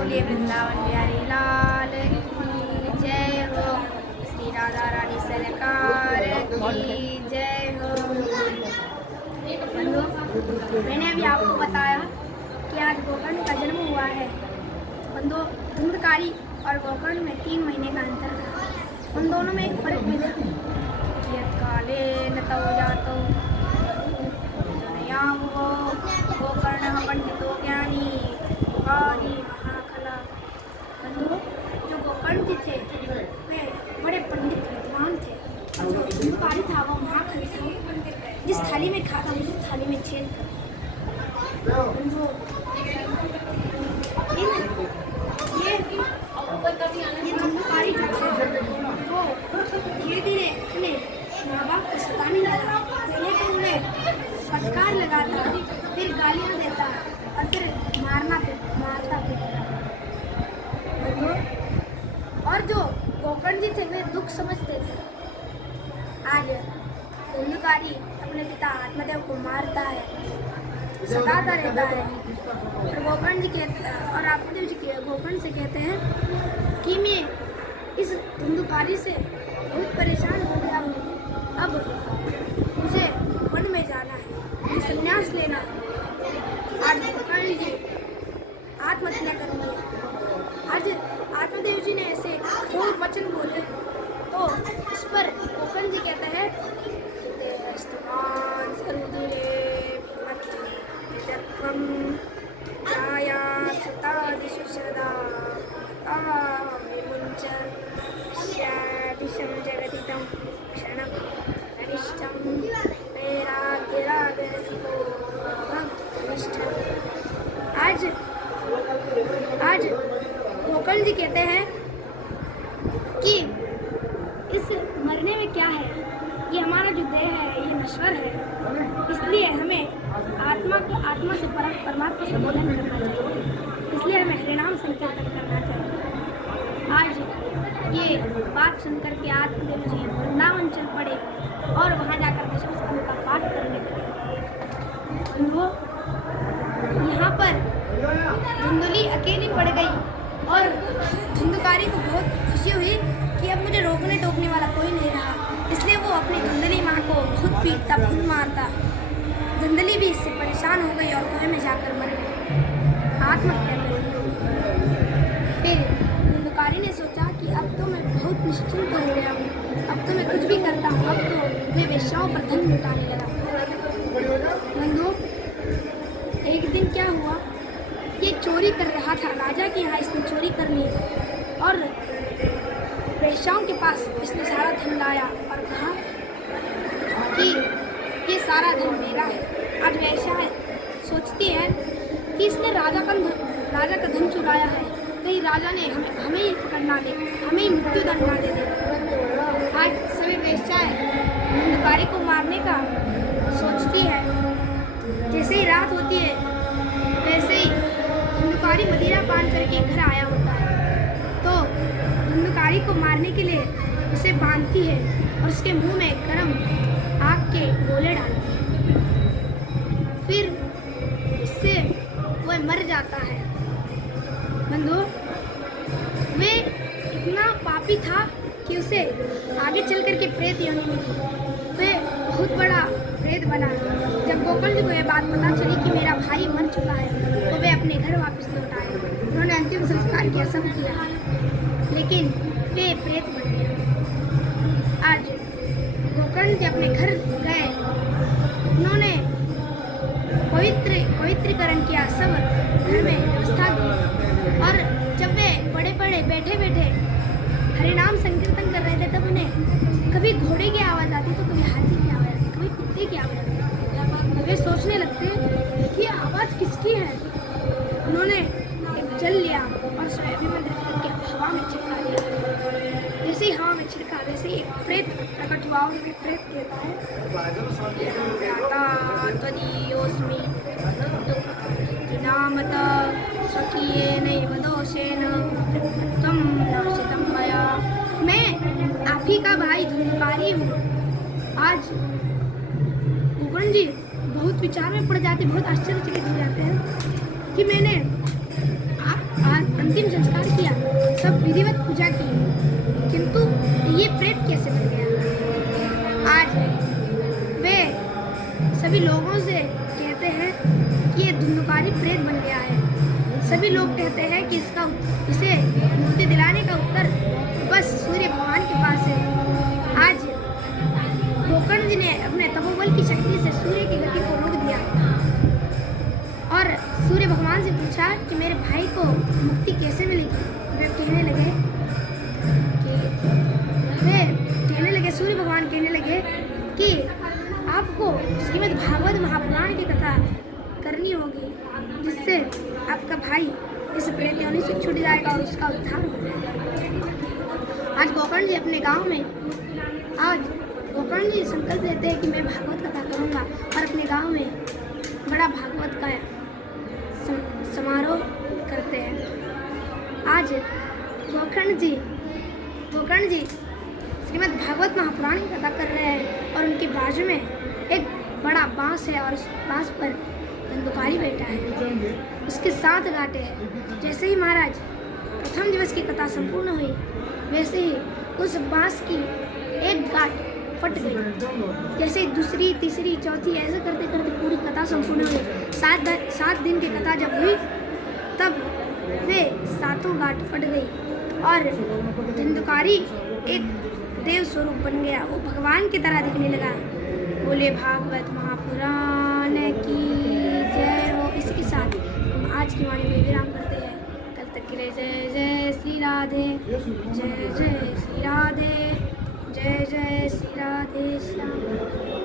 बोलिए वृंदावन बिहारी लाल की जय हो। श्री राधा रानी सरकार की जय हो। बंधु, मैंने अभी आपको बताया कि आज गोकर्ण का जन्म हुआ है। बंधु, धुंधकारी और गोकर्ण में 3 महीने का अंतर था। उन दोनों में एक फर्क भी देखो। काले न तो जातो गोकर्ण पंडितो ज्ञानी कारी महाखला। बंधु, जो गोकर्ण जी थे वे बड़े पंडित विद्वान थे। जो धुंधकारी था वो महाखल था। जिस थाली में खाता उसी थाली में छेद कर। बंधु, ये धुंधकारी जो थे वो धीरे धीरे अपने माँ बाप को सताने लगा। पहले तो उन्हें फटकार लगाता, फिर गालियाँ देता और फिर मारता पीटता। और जो गोकर्ण जी थे वे दुख समझते थे। आज धुंधकारी अपने पिता आत्मदेव को मारता है, सताता रहता है। और गोकर्ण जी कहते और आत्मदेव जी गोकर्ण से कहते हैं कि मैं इस धुंधकारी से बहुत परेशान हो गया हूँ। अब मुझे वन में जाना है, मुझे संन्यास लेना है। आज गोकर्ण जी आत्महत्या करेंगे। आज आत्मदेव जी ने ऐसे घोर वचन बोले तो इस पर गोकर्ण जी कहते हैं आज गोकर्ण जी कहते हैं कि इस मरने में क्या है, ये हमारा जो देह है ये नश्वर है, इसलिए हमें आत्मा से परमात्मा से बोलन करना चाहिए। इसलिए हमें हरिनाम संकीर्तन करना चाहिए। आज ये बात सुनकर के आत्मदेव जी वृंदावन चल पड़े और वहाँ जाकर दशम स्कंद का पाठ करने लगे। यहाँ पर धुंधली अकेली पड़ गई और धुंधकारी को बहुत खुशी हुई कि अब मुझे रोकने टोकने वाला कोई नहीं रहा। इसलिए वो अपनी धुंधली माँ को खुद पीटता, खुद मारता। धुंधली भी इससे परेशान हो गई और कुएं में जाकर मर गई, आत्महत्या कर ली। फिर धुंधकारी ने सोचा कि अब तो मैं बहुत निश्चिंत हो गया हूँ, अब तो मैं कुछ भी करता हूँ। अब तो वे वेश्याओं पर धन लुटाने लगा। बंधु, एक दिन क्या हुआ, ये चोरी कर रहा था। राजा के यहाँ इसने चोरी कर ली और वेश्याओं के पास इसने सारा धन लाया और कहा कि ये सारा धन मेरा है। आज वेश्याएं सोचती है कि इसने राजा का धन चुराया है, कहीं राजा ने हमें ही पकड़ना दे, हमें ही मृत्युदंड ना दे दे। आज सभी वेश्याएं धुंधकारी को मारने का सोचती है। जैसे ही रात होती है वैसे ही धुंधकारी मदिरा पान करके घर आया होता है तो धुंधकारी को मारने के लिए उसे बांधती है और उसके मुंह में गरम आग के गोले डालती है। फिर इससे वह मर जाता है। बंधु, वे इतना पापी था कि उसे आगे चल करके प्रेत योनि मिली। वे बहुत बड़ा प्रेत बना। जब गोकर्ण जी को यह बात पता चली कि मेरा भाई मर चुका है तो वे अपने घर वापस लौट आए। उन्होंने अंतिम संस्कार किया, सब किया, लेकिन वे प्रेत बन गए। आज गोकर्ण जी अपने घर गए, उन्होंने पवित्रीकरण किया, सब घर में व्यवस्था की। और जब वे बड़े बैठे हरिनाम संकीर्तन कर रहे थे तब उन्हें कभी घोड़े की आवाज़ आती तो कभी हाथी की आवाज़ आती, कभी कुत्ते की आवाज़ आती। वे सोचने लगते कि ये आवाज़ किसकी है। उन्होंने एक जल लिया और स्वयं में रख करके हवा में छिड़का दिया। जैसे ही हवा में छिड़का वैसे ही एक प्रेत प्रकट हुआ और एक प्रेत कहता है मैं आप ही का भाई धुंधकारी हूँ। आज गोकर्ण जी बहुत विचार में पड़ जाते, बहुत आश्चर्यचकित हो जाते हैं कि मैंने अंतिम संस्कार किया, सब विधिवत पूजा की, किंतु ये प्रेत कैसे बन गया? आज वे सभी लोगों से कहते हैं कि ये धुंधकारी प्रेत बन गया है। सभी लोग कहते हैं कि इसे मुक्ति दिलाने का उत्तर बस सूर्य भगवान के पास है। आज गोकर्ण जी ने अपने तपोबल की शक्ति से सूर्य की गति को रोक दिया और सूर्य भगवान से पूछा कि मेरे भाई को मुक्ति कैसे मिलेगी। सूर्य भगवान कहने लगे कि आपको श्रीमद् भागवत महापुराण की कथा करनी होगी, जिससे आपका भाई इस प्रेत योनि से छूट जाएगा और उसका उद्धार हो जाएगा। आज गोकर्ण जी संकल्प लेते हैं कि मैं भागवत कथा करूँगा और अपने गांव में बड़ा भागवत का समारोह करते हैं। आज गोकर्ण जी श्रीमद् भागवत महापुराण की कथा कर रहे हैं और उनके बाजू में एक बड़ा बांस है और उस बांस पर धुंधकारी बैठा है, उसके 7 गांठें हैं। जैसे ही महाराज प्रथम दिवस की कथा संपूर्ण हुई, वैसे ही उस बांस की एक गांठ फट गई। जैसे दूसरी, तीसरी, चौथी ऐसे करते करते पूरी कथा संपूर्ण हुई। 7 दिन की कथा जब हुई तब वे 7 गांठ फट गई और धुंधकारी एक देव स्वरूप बन गया। वो भगवान की तरह दिखने लगा। बोले भागवत महापुराण की जय हो। इसके साथ हम आज की वाणी में विराम करते हैं। कल तक के लिए जय जय श्री राधे, जय जय श्री राधे, जय जय श्री राधे श्याम।